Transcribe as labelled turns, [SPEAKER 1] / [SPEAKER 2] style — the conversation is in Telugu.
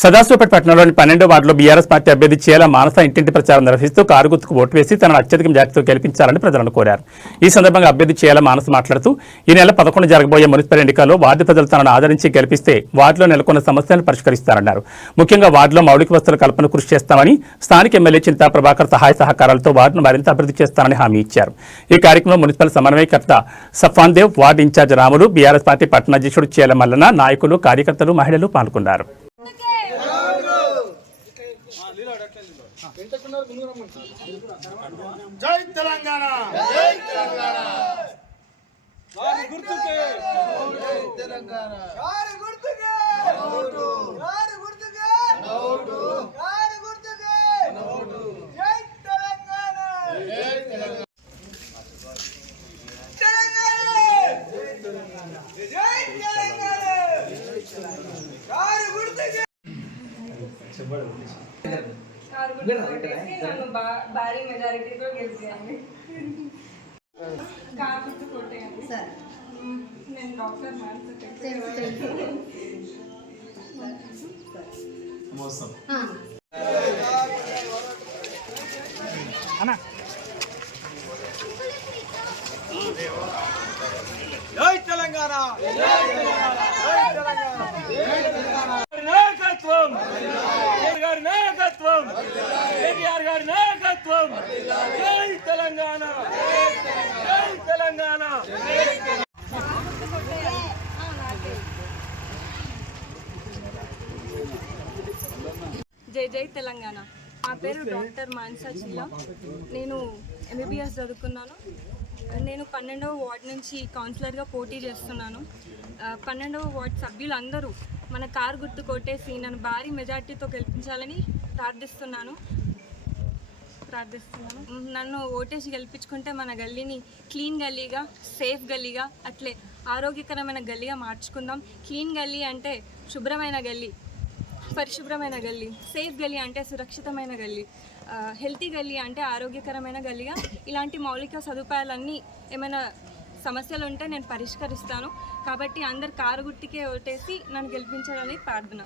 [SPEAKER 1] సదాశివపేట పట్టణంలోని పన్నెండో వార్డులో బీఆర్ఎస్ పార్టీ అభ్యర్థి చేల మానస ఇంటింటి ప్రచారం నిర్వహిస్తూ కారు గుర్తుకు ఓటు వేసి తనను అత్యధిక జాతితో గెలిపించాలని ప్రజలను కోరారు. ఈ సందర్భంగా అభ్యర్థి చేల మానస మాట్లాడుతూ ఈ నెల పదకొండు జరగబోయే మున్సిపల్ ఎన్నికల్లో వార్డు ప్రజలు తనను ఆదరించి గెలిపిస్తే వార్డులో నెలకొన్న సమస్యలను పరిష్కరిస్తారన్నారు. ముఖ్యంగా వార్డులో మౌలిక వసతుల కల్పన కృషి చేస్తామని స్థానిక ఎమ్మెల్యే చింతా ప్రభాకర్ సహాయ సహకారాలతో వార్డును మరింత అభివృద్ధి చేస్తానని హామీ ఇచ్చారు. ఈ కార్యక్రమంలో మున్సిపల్ సమన్వయకర్త Safan Dev ward in-charge Ramulu BRS party పట్టణాధ్యక్షుడు Chela Mallanna నాయకులు కార్యకర్తలు మహిళలు పాల్గొన్నారు.
[SPEAKER 2] జై తెలంగాణ! జై తెలంగాణ! వారి గుర్తుకే!
[SPEAKER 3] గారి గుర్తుకే! ఓటు గారి గుర్తుకే! ఓటు గారి గుర్తుకే! ఓటు జై తెలంగాణ! జై తెలంగాణ! జై తెలంగాణ గారి గుర్తుకే
[SPEAKER 4] కారు గుర్తు కొట్టేసి నన్ను బా- భారీ మెజారిటీతో గెలిచేయండి కారు గుర్తు కొట్టేయండి మ్మ్. నేను డాక్టర్ మానస
[SPEAKER 2] జై తెలంగాణ జై తెలంగాణ జై జై తెలంగాణ.
[SPEAKER 4] నా పేరు డాక్టర్ మాన్సా చిల్లా. నేను ఎంబీబీఎస్ చదువుకున్నాను. నేను పన్నెండవ వార్డ్ నుంచి కౌన్సిలర్గా పోటీ చేస్తున్నాను. పన్నెండవ వార్డ్ సభ్యులందరూ మన కారు గుర్తు కొట్టేసి నన్ను భారీ మెజార్టీతో గెలిపించాలని ప్రార్థిస్తున్నాను. ప్రార్థిస్తున్నాను. నన్ను ఓటేసి గెలిపించుకుంటే మన గల్లీని క్లీన్ గల్లీగా సేఫ్ గల్లీగా అట్లే ఆరోగ్యకరమైన గల్లీగా మార్చుకుందాం. క్లీన్ గల్లీ అంటే శుభ్రమైన గల్లీ పరిశుభ్రమైన గల్లీ సేఫ్ గల్లీ అంటే సురక్షితమైన గల్లీ హెల్తీ గల్లీ అంటే ఆరోగ్యకరమైన గల్లీగా. ఇలాంటి మౌలిక సదుపాయాలన్నీ ఏమైనా సమస్యలు ఉంటే నేను పరిష్కరిస్తాను. కాబట్టి అందరు కారు గుర్తికే ఓటేసి నన్ను గెలిపించాలని ప్రార్థన.